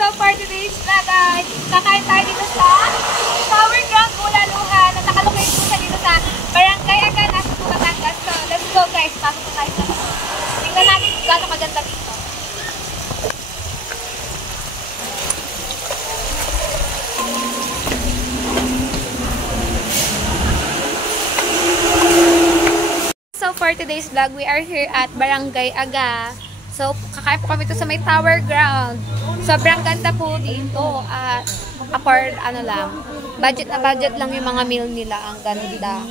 So for today's vlog guys, kakain tayo dito sa Tower Ground Bulaluhan at nakalocate po siya dito sa Barangay Agana, Batangas. So let's go guys, pasok po tayo sa loob. Tingnan natin kung gaano kaganda dito. So for today's vlog, we are here at Barangay Aga. So kakain po kami ito sa may Tower Ground. Sobrang ganda po dito at apart ano lang, budget na budget lang yung mga meal nila. Ang ganda.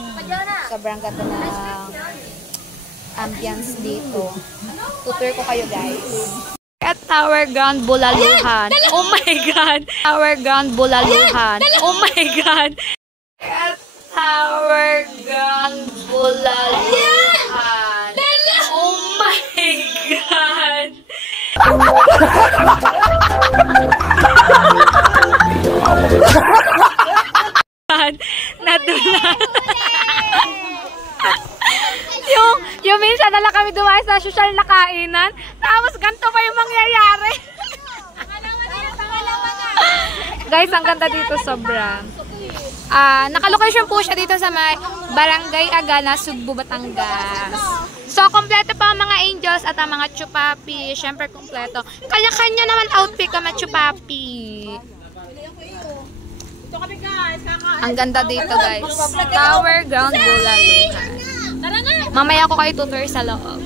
Sobrang ganda na ambience dito. Tutur ko kayo guys. At Tower Ground Bulaluhan. Oh my God! Tower Ground Bulaluhan. Oh my God! At Tower Ground Bulaluhan. Oh my God! Nadula. yung minsan na lang kami dumaan sa social na kainan, tapos ganito pa yung mangyayari. Guys, ang ganda dito sobra. Naka-location po siya dito sa may Barangay Agana, Sugbo, Batangas. So, kompleto pa ang mga angels at ang mga chupapi. Siyempre, kompleto. Kanya-kanya naman outfit ka mga chupapi. Ang ganda dito, guys. Tower Ground Bulaluhan. Mamaya ko kayo tutur sa loob.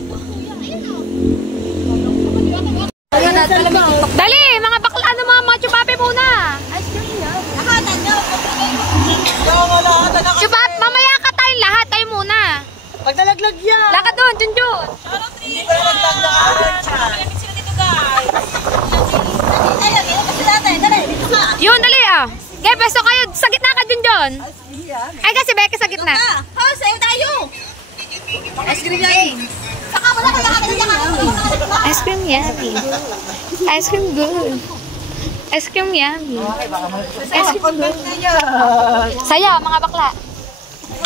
Dali! Mga bakla na mga chupapi muna! Chupap, mamaya ka tayong lahat. Tayo muna. Pagdalaglag yan. Lakad doon, Junjun. Hindi ko naman tandaan siya. Yun, dali ah. Okay, beso kayo. Sa gitna ka, Junjun. Ay, kasi Becky sa gitna. Ha, sa'yo tayo. Ice cream yan. Saka wala ka lang. Ice cream yummy. Ice cream good. Ice cream yummy. Ice cream good. Saya, mga bakla.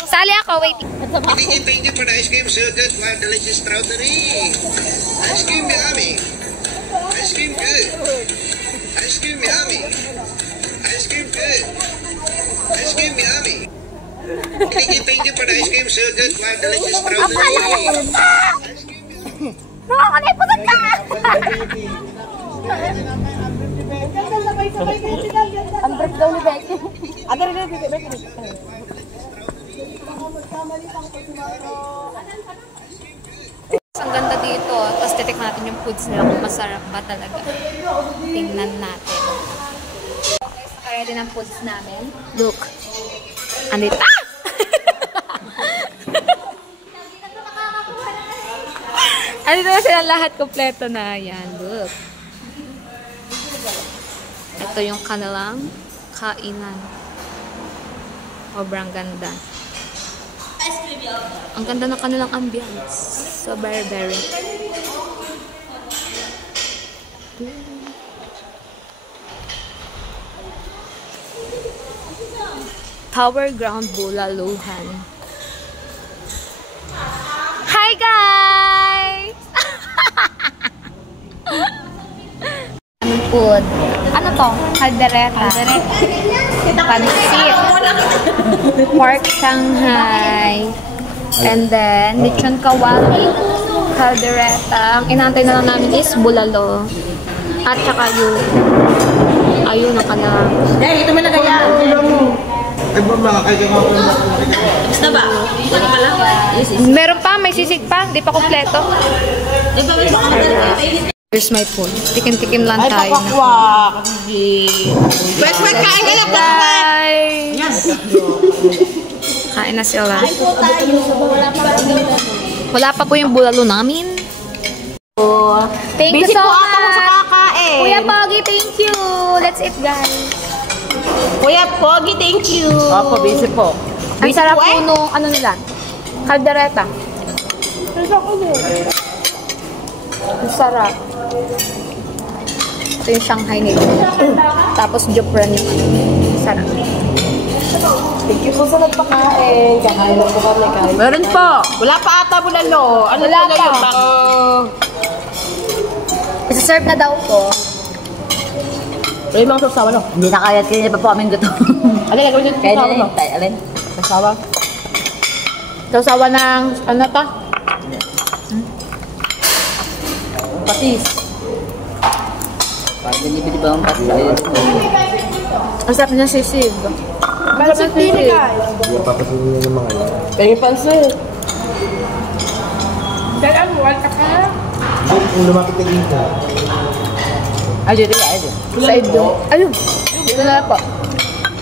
Sali ako, wait. Thank you for the ice cream, so good. Wow, delicious strawberry. Ice cream yummy. Ice cream good. Ice cream yummy. Ice cream good. Ice cream yummy. Thank you for the ice cream, so good. Wow, delicious strawberry. Nakakalay po ka! Ang break daw ni Becky. Becky. Ang ganda dito. Tapos titik natin yung foods nila kung masarap ba talaga. Tingnan natin. Okay, sakaya din ang foods namin. Look. Andito. Ah! Andito na silang lahat kompleto na. Yan, look. Ito yung kanilang kainan. Sobrang ganda. Ang ganda ng kanilang ambience. So, very. Tower Ground Bulaluhan. Hi guys! Anong food? Ano to? Caldereta. Pansit. Pork Shanghai. And then, lechon kawali. Caldereta. Ang inaantay na lang namin is bulalo. At saka yung ayun ang kanilang. Dahil ito mo na kaya. Ay, Basta ba? Ano pala? Meron pa, may sisig pa. Di pa kompleto. Here's my food. Tikim-tikim lang tayo. Ay, papakwak. Wait, kain ka na po. Yes. Kain na sila. Wala pa po yung bulalo namin. Thank you so much. Kuya Pogi, thank you. Let's eat guys. Kuya Pogi, thank you. Opo, busy po. Ang sarap po nung ano nila. Caldereta. Ang sarap. Ito yung Shanghai nila. Tapos Jupran yung sarap. Thank you po sa nagpakain. Kakain lang po kami kain. Meron po. Wala pa ata bulalo. Ano wala pa? Isa-serve na daw po. Pero yung mga sausawa, no? Hindi na kaya kaya pa po aming gusto. Alin, gagawin dito Kaya sausawa, na no? tayo, alin? Sausawa. Sausawa ng, ano to? Patis. Parang binibili ba ang patis? Ayun. Ang sarap niya sisig. Pansit pili ka. Pengen pansit. Dalam, walta ka. Kung lumapit na dito. Ay, dito ya, ayun. Side doon. Ayun. Dito na po.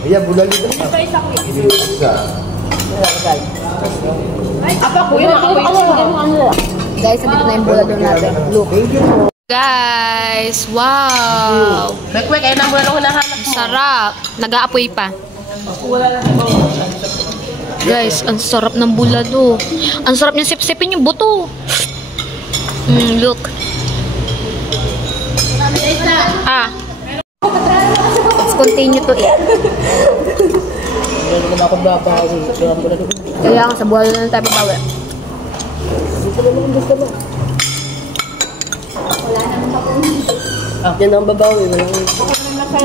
Ayan, bulali na. Isa. Apa, kuya, nakapoy. Guys, nandito na yung bulalo natin. Look. Thank you. Guys, wow! Kwek-kwek, ayun ang bulalo ko nahanap mo. Sarap. Nag-aapoy pa. Guys, ang sarap ng bulalo. Ang sarap niya sip-sipin yung buto. Look. Let's continue to eat. Hindi na ako babawi. Kaya nga sa bulalo na tayo babawi. Yan ang babawi, walang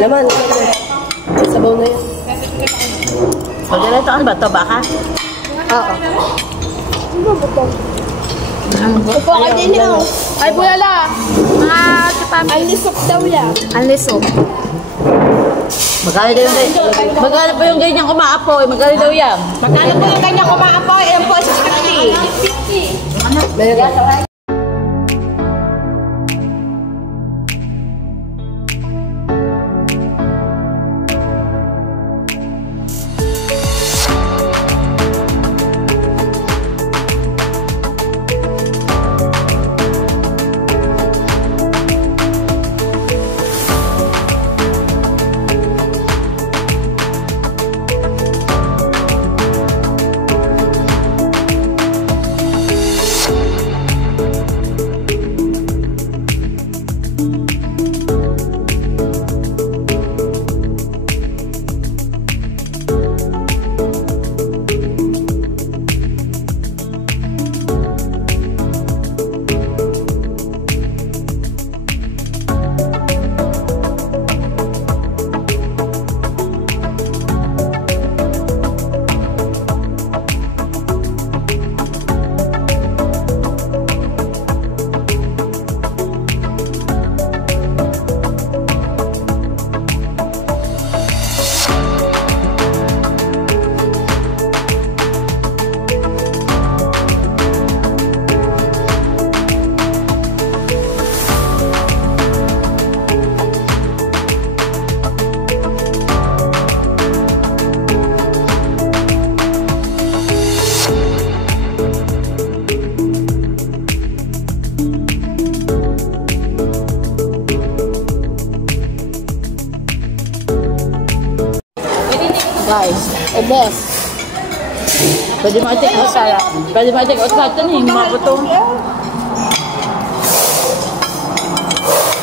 laman. Sabaw na yan. O, dito ano ba ito? Baka? Oo. Upo kayo din yun. Ay, bulala! Mga kapam. Alisok daw yan. Ang lisok. Magkano daw yung ganyan? Magkano po yung ganyan kumaapoy? Magkano daw yan? Magkano po yung kanya kumaapoy? Ayan po, 650. Meron. Guys, best. Pwede mo i-take out sarap. Pwede mo i-take out lahat yan eh. Mga buto.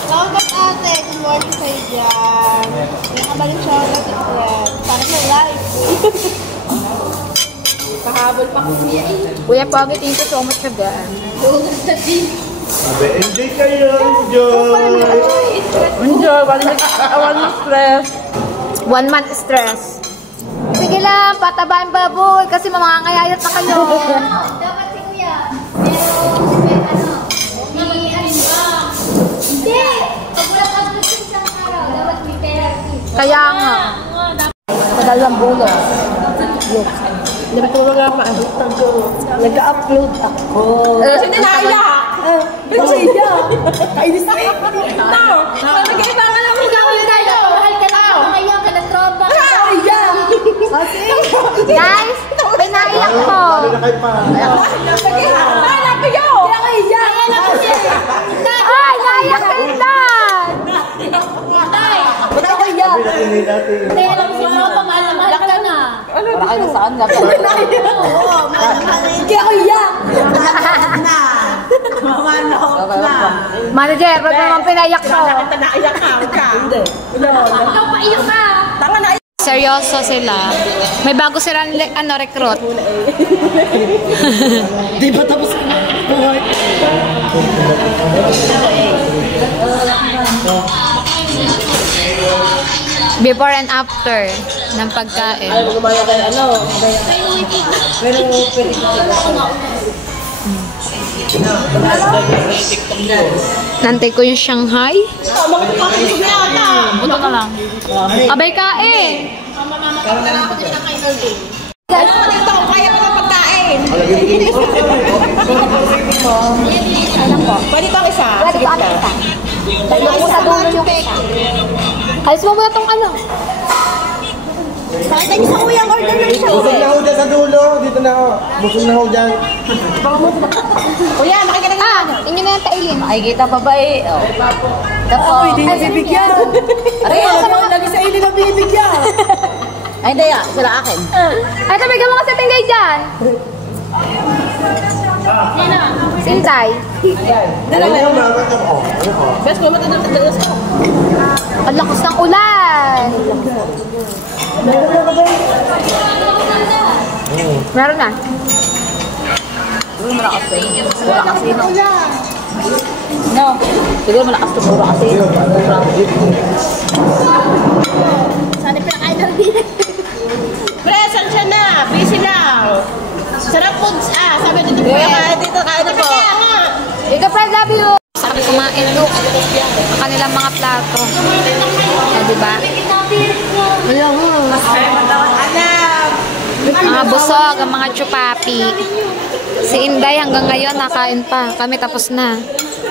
Welcome ate, good morning sa dyan. Nakabalik siya ulit yung friend. Para sa live. Kahabol pa ko niya. Kuya Pogi, thank you so much again. Enjoy kayo. Enjoy. Enjoy. One more stress. 1 month stress. Sige lang, patabain baboy kasi mamangangayayat na kayo. Dapat si kuya. Pero, hindi. Pag wala kang gusto isang araw, dapat may pera. Kaya nga. Tagal lang bulo. Look. Nagtulong ako nag-upload ako. Hindi naiyak. Kasi iyak. Kainis na eh. No. Nag-iba ka lang. Ikaw yun tayo. Mahal ka na. Ngayon ka na tropa. Iyak. Guys, may naiyak po. Sige, hanapin ko. Kaya ka iyak. Ay, naiyak ka Indan! Ba't ako iyak? Kaya lang si tropa, mahal na mahal ka na. Para kayo saan lang. Oo, mahal na mahal na. Kaya ako iyak. Manager, ba't naman pinayak to? Naiyak ka. Hindi. Ikaw pa iyo ka. Tanga na. Seryoso sila. May bago silang recruit. Di ba tapos buhay? Before and after ng pagkain. Ayaw mo gumaya kayo, ano? Pero pwede ko Nantay ko yung Shanghai. Buto na lang. Abay kain! Guys, dito ako kaya ko ng pagkain. Pwede ko ang isa. Pwede ko ang isa. Dahil ako sa dulo yung isa. Alis mo muna tong ano. Bakit sa kuyang order ng siya? Busog na ho dyan sa dulo. Dito na ho. Busog na ho dyan. Kuya, makikita ka. Tingin na yung tailin. Makikita pa ba eh? Oh. Tapos. Hindi niya bibigyan. Aray, Lagi sa ili na bibigyan. ay, hindi ah. Sila akin. Ay, tabigyan mo kasi tingay dyan. Sintay. Ayun na yung mga ko. Best ko matatagas ko. Ang lakas ng ulan. Meron na. Siguro malakas pa yun. Mura kasi no. No. Siguro malakas to. Mura kasi. Sana pinakain lang din. Pre, saan siya na? Busy lang. Sarap foods. Sabi dito po. Dito kain na po. Ika, Fred, love you. Sarap kumain, look. Ang kanilang mga plato. O, diba? Mga busog, ang mga chupapi. Si Inday hanggang ngayon nakain pa. Kami tapos na.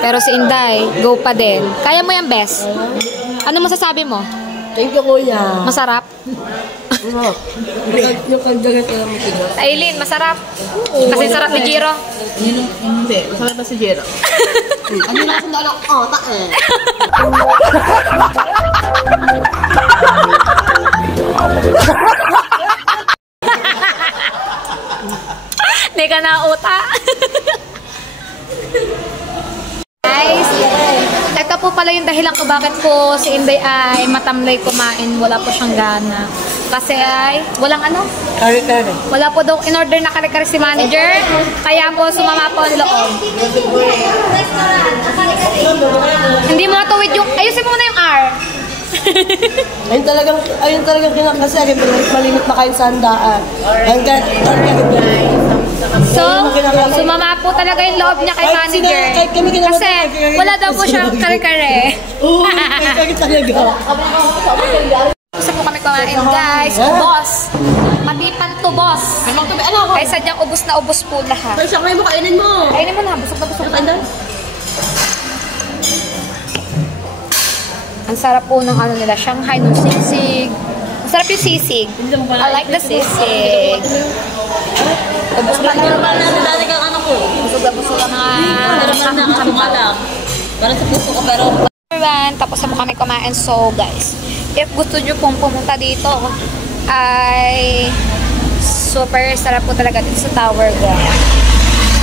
Pero si Inday, go pa din. Kaya mo yan, Bes? Ano masasabi mo? Thank you, kuya. Masarap? Yung kandagat na matigas. Aileen, masarap? Kasi sarap ni Jiro. Hindi, masarap na si Jero. Ano na sa dalawang otak eh. Hindi ka na uta. Guys, ito po pala yung dahilan ko bakit po si Inday ay matamlay kumain. Wala po siyang gana. Kasi ay, walang ano? Kari-kari. Wala po daw in-order na kare-kare si manager. Kaya po sumama po ang loob. Hindi mo natuwid yung, ayusin mo na yung R. Ayun talagang kinakasari. Malimit na kayo sa handaan. Hanggang So, sumama po talaga yung loob niya kay manager. Kasi wala daw po siyang kare-kare. Oo, kari talaga. Gusto po kami kumain, guys. Ubos. Matipan to, boss. Ay, sadyang ubos na ubos po lahat. Pero siya kayo mo, kainin mo. Kainin mo na, busog na busog na. Ang sarap po ng ano nila, Shanghai, ng sisig. Ang sarap yung sisig. I like the sisig. Ubos na Dati kang ano ko. busog na busog na mga Para sa puso ko pero. everyone, tapos na po kami kumain. So, guys, if gusto nyo pong pumunta dito, ay super sarap po talaga dito sa Tower Ground.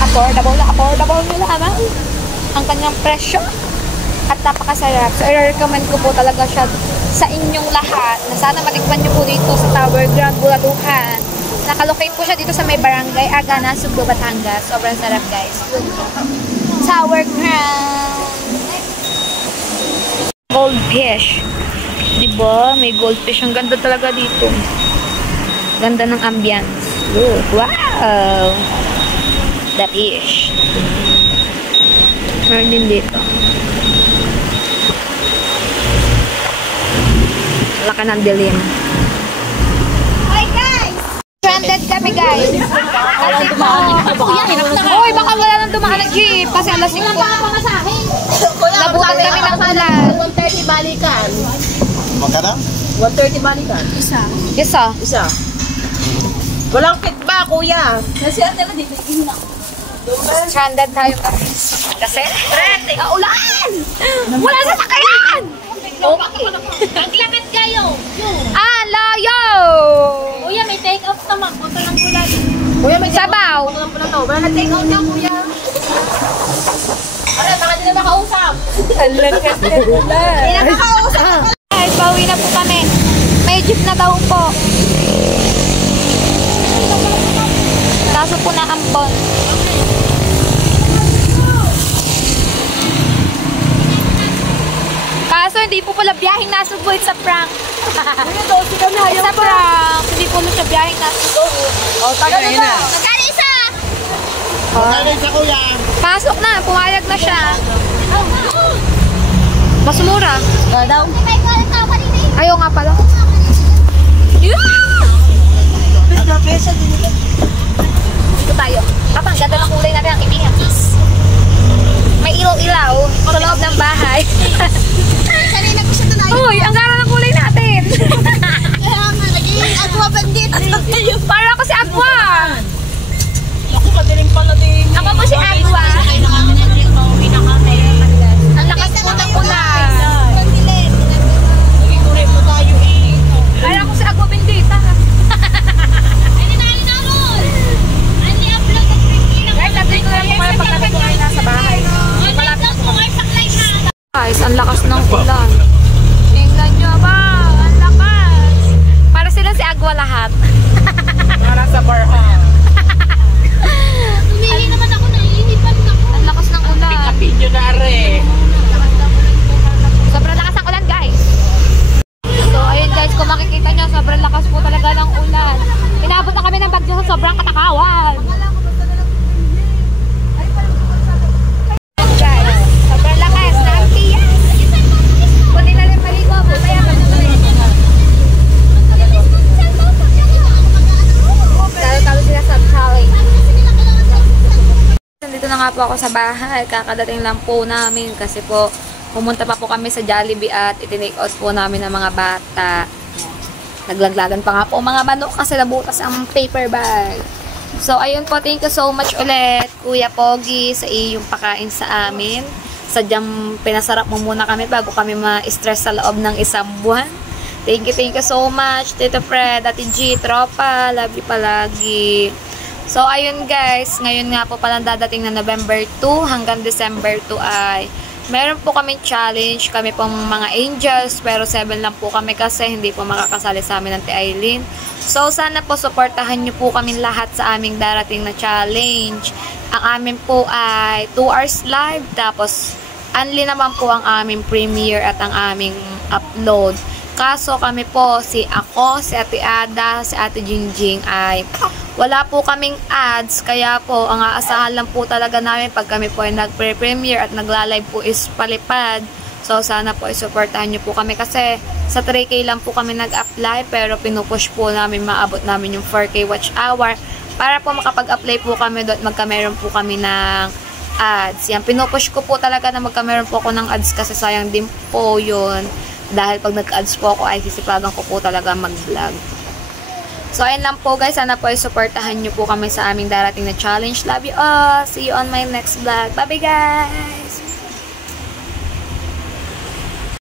Affordable nyo lamang ang kanyang presyo at napakasarap. So, i-recommend ko po talaga siya sa inyong lahat na sana matikman nyo po dito sa Tower Ground, Buladuhan. Nakalocate po siya dito sa may barangay Agana, Sugbo, Batangas. Sobrang sarap, guys. Tower Ground. Goldfish. Diba? May goldfish. Ang ganda talaga dito. Ganda ng ambience. Look. Wow! The fish. Meron din dito. Laka ng dilim. Hi guys! Stranded kami, guys. Kasi po, uy, baka wala nang dumaan ng jeep. Kasi alas 5. Nabutan kami ng ulan. 130 balikan. Magkano? 130 balikan. Isa. Isa. Walang feedback, kuya. Kasi ate mo dito, Stranded tayo, guys. Kasi, ulan! Wala sa sakayan! Okay. Naglakad kayo. Ah, layo! Kuya, may take out naman. Punta lang po lagi. Kuya, may Sabaw! wala na take out na, kuya. Ano, baka di na makausap. Hindi na makausap. Guys, bawi na po kami. May jeep na daw po. Kaso po na ampon. Kaso hindi po pala biyaheng Nasugbo, it's a prank. It's a prank. Hindi po siya biyaheng Nasugbo. O, taga na na. Magkano isa? Magkano isa kuya? Pasok na, pumayag na siya. Mas mura. daw. Ayaw nga pala. Dito tayo. Papa, ang ganda ng kulay natin ang kaibigan. May ilaw-ilaw sa loob ng bahay. Kanina ko siya tunayo. Uy, ang ganda ng kulay natin. Kaya nga, naging agwa bandit. Para ako si Agwa. Ako, madaling pala din. Ako po si Agwa. Ang lakas po ng ulan. Naging tunay mo tayo eh. Para ako si Agwa Bendita. Guys, update ko lang po kayo pagkatapos ko kayo nasa bahay. Guys, ang lakas ng ulan. Tingnan nyo ba? Ang lakas. Para sila si Agwa lahat. Para sa barha. Tumili naman ako, naiinipan ako. Ang lakas ng ulan. Kapinyo na rin. Sobrang lakas ng ulan, guys. So, ayun guys, kung makikita nyo, sobrang lakas po talaga ng ulan. Inabot na kami ng bagyo sa sobrang katakawan. Guys, sobrang lakas ng tiyan. Kunin na rin maligo. Mamaya pa na kami. Talo-talo sila sa challenge. Nandito na nga po ako sa bahay. Kakadating lang po namin kasi po pumunta pa po kami sa Jollibee at itinake out po namin ng mga bata. Naglaglagan pa nga po mga manok kasi nabutas ang paper bag. So, ayun po. Thank you so much ulit, Kuya Pogi, sa iyong pakain sa amin. Sadyang pinasarap mo muna kami bago kami ma-stress sa loob ng isang buwan. Thank you so much, Tito Fred, Ate G, tropa. Love you palagi. So, ayun guys. Ngayon nga po palang dadating na November 2 hanggang December 2 ay meron po kaming challenge. Kami pong mga angels, pero 7 lang po kami kasi hindi po makakasali sa amin ng Ate Aileen. So, sana po supportahan nyo po kami lahat sa aming darating na challenge. Ang amin po ay 2 hours live, tapos only naman po ang aming premiere at ang aming upload. Kaso kami po, si Ate Ada, si Ate Jingjing ay wala po kaming ads, kaya po ang aasahan lang po talaga namin pag kami po ay nag-premiere at nagla-live po is palipad. So sana po isuportahan nyo po kami kasi sa 3K lang po kami nag-apply, pero pinupush po namin maabot namin yung 4K watch hour para po makapag-apply po kami doon, magkameron po kami ng ads. Yan, pinupush ko po talaga na magkameron po ako ng ads kasi sayang din po yun. Dahil pag nag-ads po ako ay sisipagan ko po talaga mag-vlog. So, ayun lang po guys. Sana po ay supportahan nyo po kami sa aming darating na challenge. Love you all. See you on my next vlog. Bye-bye guys!